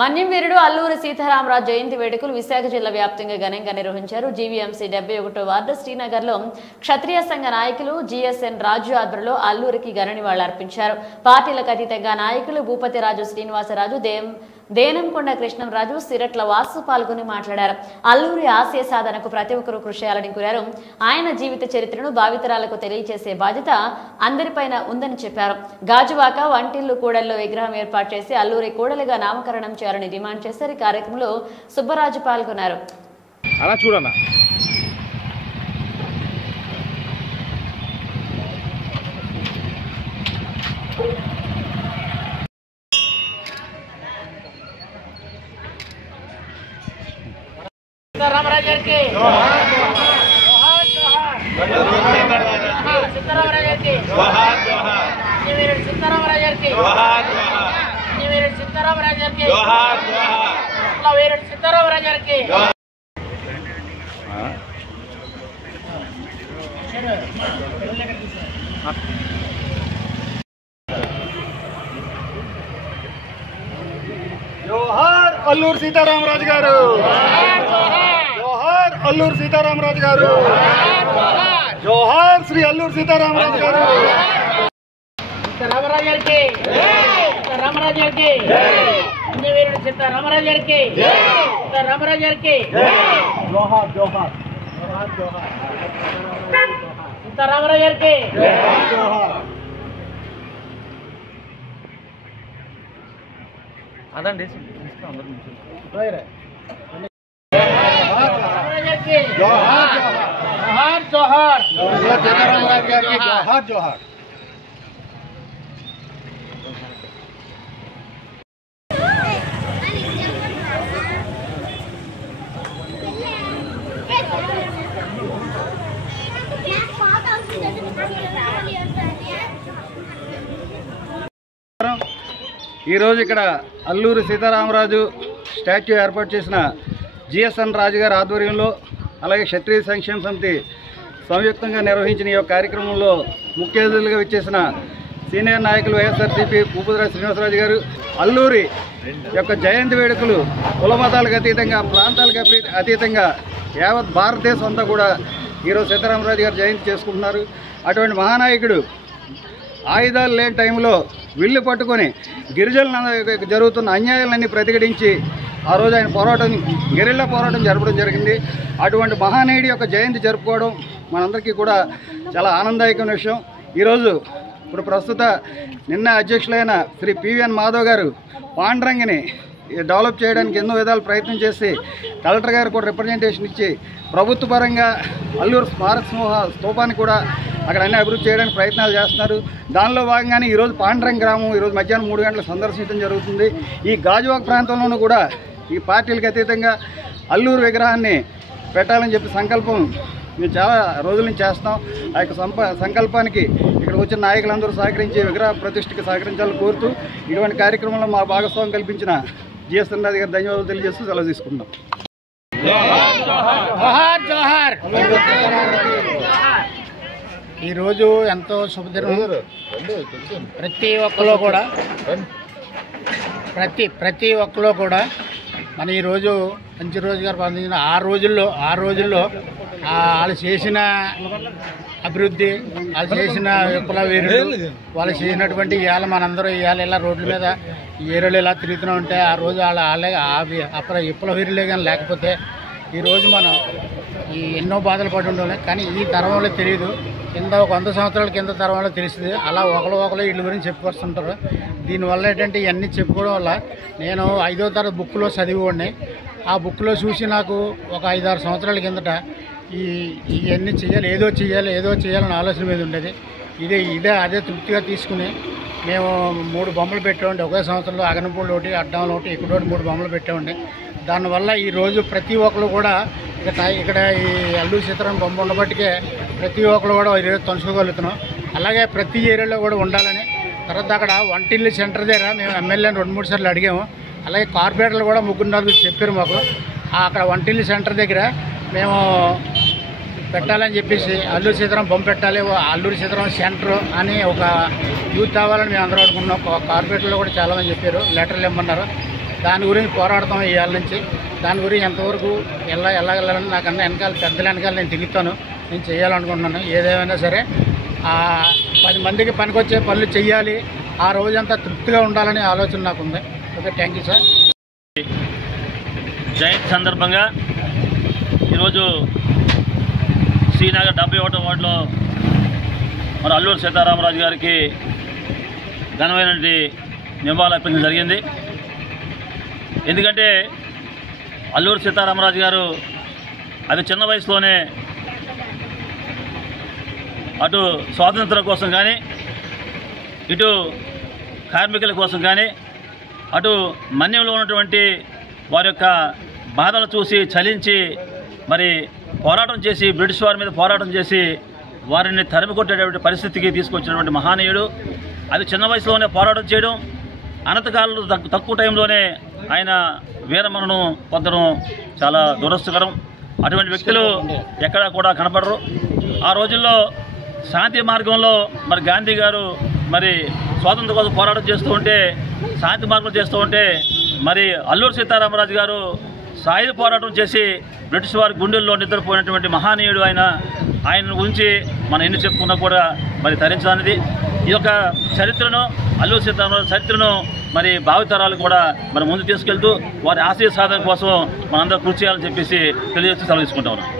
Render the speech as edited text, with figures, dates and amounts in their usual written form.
మన్యం వీరుడు అల్లూరి సీతారామరాజు జయంతి వేడుకలు విశాఖ జిల్లా వ్యాప్తంగా ఘనంగా నిర్వహించారు. జీవీఎంసీ 71వ వార్డు శ్రీనగర్లో క్షత్రియ సంఘ నాయకులు జీఎస్ఎన్ రాజు ఆధ్వర్యంలో అల్లూరికి ఘన నివాళులర్పించారు. పార్టీలకు అతీతంగా నాయకులు భూపతిరాజు శ్రీనివాసరాజు, దేనంకొండ కృష్ణంరాజు, సిరట్ల వాసు పాల్గొని మాట్లాడారు. అల్లూరి ఆశయ సాధనకు ప్రతి ఒక్కరూ కృషి చేయాలని కోరారు. ఆయన జీవిత చరిత్రను భావితరాలకు తెలియజేసే బాధ్యత అందరిపైన ఉందని చెప్పారు. గాజువాక వంటిల్లు కూడల్లో విగ్రహం ఏర్పాటు చేసి అల్లూరి కూడలిగా నామకరణం చేయాలని డిమాండ్ చేశారు. ఈ కార్యక్రమంలో సుబ్బరాజు పాల్గొన్నారు. అలా చూడన్నా रामराज की जोहार जोहार जोहार सीतारामराज की जोहार जोहार वीर सीतारामराज की जोहार जोहार वीर सीतारामराज की जोहार जोहार वीर सीतारामराज की जोहार अल्लूर सीतारामराज गारू, जोहार अल्लूर सीतारामराज गारू, जोहार श्री अल्लूर सीतारामराज गारू, सीतारामराज की सीतारामराज की वीर सीतारामराज की सीतारामराज की जोहार जोहार जोहार सीतारामराज की जोहार అదండి जोहार जोहार जोहार जोहार ఈరోజు ఇక్కడ అల్లూరి సీతారామరాజు స్టాచ్యూ ఏర్పాటు చేసిన జిఎస్ఎన్ రాజు గారి ఆధ్వర్యంలో అలాగే క్షత్రియ సంక్షేమ సమితి సంయుక్తంగా నిర్వహించిన ఈ కార్యక్రమంలో ముఖ్య అతిథులుగా విచ్చేసిన సీనియర్ నాయకులు వైఎస్ఆర్సీపీ భూపతిరాజు శ్రీనివాసరాజు గారు అల్లూరి యొక్క జయంతి వేడుకలు కుల మతాలకు అతీతంగా ప్రాంతాలకు అతీతంగా యావత్ భారతదేశం అంతా కూడా ఈరోజు సీతారామరాజు గారు జయంతి చేసుకుంటున్నారు. అటువంటి మహానాయకుడు ఆయుధాలు లేని టైంలో విల్లు పట్టుకొని గిరిజనుల జరుగుతున్న అన్యాయాలన్నీ ప్రతిఘటించి ఆ రోజు ఆయన గెరిల్లా పోరాటం జరపడం జరిగింది. అటువంటి మహానీయుడి యొక్క జయంతి జరుపుకోవడం మనందరికీ కూడా చాలా ఆనందదాయకమైన విషయం. ఈరోజు ప్రస్తుత నిన్న అధ్యక్షులైన శ్రీ పివిఎన్ మాధవ్ గారు పాండ్రంగిని డెవలప్ చేయడానికి ఎన్నో విధాలు ప్రయత్నం చేసి కలెక్టర్ గారు కూడా రిప్రజెంటేషన్ ఇచ్చి ప్రభుత్వ పరంగా అల్లూరు స్మారక స్తూపాన్ని కూడా అక్కడ అన్ని అభివృద్ధి చేయడానికి ప్రయత్నాలు చేస్తున్నారు. దానిలో భాగంగానే ఈరోజు పాండ్రంగ్ గ్రామం ఈరోజు మధ్యాహ్నం 3 గంటలకు సందర్శించడం జరుగుతుంది. ఈ గాజువాక ప్రాంతంలోనూ కూడా ఈ పార్టీలకు అతీతంగా అల్లూరు విగ్రహాన్ని పెట్టాలని చెప్పి సంకల్పం మేము చాలా రోజుల నుంచి చేస్తాం. ఆ యొక్క సంకల్పానికి ఇక్కడ వచ్చిన నాయకులందరూ సహకరించి విగ్రహ ప్రతిష్టకి సహకరించాలని కోరుతూ ఇటువంటి కార్యక్రమంలో మా భాగస్వామ్యం కల్పించిన జిఎస్ఎన్ రాజు గారు ధన్యవాదాలు తెలియజేస్తూ సెలవు తీసుకుంటాం. ఈరోజు ఎంతో శుభదినం. ప్రతి ఒక్కలో కూడా మన ఈరోజు మంచి రోజు గారు పొందించిన ఆ రోజుల్లో వాళ్ళు చేసిన అభివృద్ధి, వాళ్ళు చేసిన విప్లవ వీరులు, వాళ్ళు చేసినటువంటి ఇవాళ మనందరూ ఇవాళ ఇలా రోడ్ల మీద ఏరులు ఇలా తిరుగుతూ ఉంటే ఆ రోజు అప్పుడు విప్లవ వీరులే కానీ లేకపోతే ఈరోజు మనం ఈ ఎన్నో బాధలు పడి ఉండాలి. కానీ ఈ తరంలో తెలియదు, కింద ఒక 100 సంవత్సరాల కింద తరంలో తెలుస్తుంది. అలా ఒకరు వీళ్ళ గురించి చెప్పుకొస్తుంటారు. దీనివల్ల ఏంటంటే ఇవన్నీ చెప్పుకోవడం వల్ల నేను 5వ తరగతి బుక్లో చదివేవాడిని. ఆ బుక్లో చూసి నాకు ఒక 5-6 సంవత్సరాల కిందట ఇవన్నీ చేయాలి, ఏదో చేయాలని ఆలోచన మీద ఉండేది. అదే తృప్తిగా తీసుకుని మేము 3 బొమ్మలు పెట్టామండి. ఒకే సంవత్సరంలో అగనపూళ్ళు ఒకటి, అడ్డంలో ఒకటి, ఇక్కడ 3 బొమ్మలు పెట్టామండి. దానివల్ల ఈరోజు ప్రతి ఒక్కరు కూడా ఇక్కడ ఈ అల్లూరి సీతారాం బొమ్మ ఉండబట్టికే ప్రతి ఒక్కరు కూడా ఈరోజు తలుచుకోగలుగుతున్నాం. అలాగే ప్రతి ఏరియాలో కూడా ఉండాలని. తర్వాత అక్కడ వంటిల్లు సెంటర్ దగ్గర మేము ఎమ్మెల్యేని 2-3 సార్లు అడిగాము. అలాగే కార్పొరేటర్లు కూడా 3-4 చెప్పారు మాకు. అక్కడ వంటిల్లు సెంటర్ దగ్గర మేము పెట్టాలని చెప్పేసి అల్లూరి సీతారాం బొమ్మ పెట్టాలి, అల్లూరి సీతారాం సెంటర్ అని ఒక యూత్ అవ్వాలని మేము అందరూ అనుకున్నాం. కార్పొరేటర్లో కూడా చాలామంది చెప్పారు, లెటర్లు ఇమ్మన్నారు. దాని గురించి పోరాడతాం ఇవాళ నుంచి. దాని గురించి ఎంతవరకు వెళ్ళగలని నాకన్నా వెనకాల పెద్దల వెనకాల నేను తిరుగుతాను. నేను చేయాలనుకుంటున్నాను. ఏదేమైనా సరే 10 మందికి పనికొచ్చే పనులు చెయ్యాలి. ఆ రోజంతా తృప్తిగా ఉండాలనే ఆలోచన నాకుంది. Okay, thank you sir. జయంతి సందర్భంగా ఈరోజు శ్రీనగర్ 71వ వార్డులో మన అల్లూరి సీతారామరాజు గారికి ఘనమైనటువంటి నివాళులు అర్పించడం జరిగింది. ఎందుకంటే అల్లూరి సీతారామరాజు గారు అతి చిన్న వయసులోనే అటు స్వాతంత్రం కోసం కానీ, ఇటు కార్మికుల కోసం కానీ, అటు మన్యంలో ఉన్నటువంటి వారి యొక్క బాధలు చూసి చలించి మరి పోరాటం చేసి బ్రిటిష్ వారి మీద పోరాటం చేసి వారిని తరిమి కొట్టేటువంటి పరిస్థితికి తీసుకొచ్చినటువంటి మహానీయుడు. అది చిన్న వయసులోనే పోరాటం చేయడం, అనంతకాలంలో తక్కువ టైంలోనే ఆయన వీరమరణం పొందడం చాలా దురదృష్టకరం. అటువంటి వ్యక్తులు ఎక్కడా కూడా కనపడరు. ఆ రోజుల్లో శాంతి మార్గంలో మరి గాంధీ గారు మరి స్వాతంత్రం కోసం పోరాటం చేస్తూ ఉంటే, శాంతి మార్గం చేస్తూ ఉంటే, మరి అల్లూరి సీతారామరాజు గారు సాయుధ పోరాటం చేసి బ్రిటిష్ వారి గుండెల్లో నిద్రపోయినటువంటి మహానీయుడు ఆయన గురించి మనం ఎన్ని చెప్పుకున్నా కూడా మరి తరించడానికి ఈ యొక్క చరిత్రను, అల్లూరి సీతారామరాజు చరిత్రను మరి భావితరాలు కూడా మరి ముందు తీసుకెళ్తూ వారి ఆశయ సాధన కోసం మనందరూ కృషి చేయాలని చెప్పేసి తెలియజేస్తూ సెలవు తీసుకుంటా ఉన్నాం.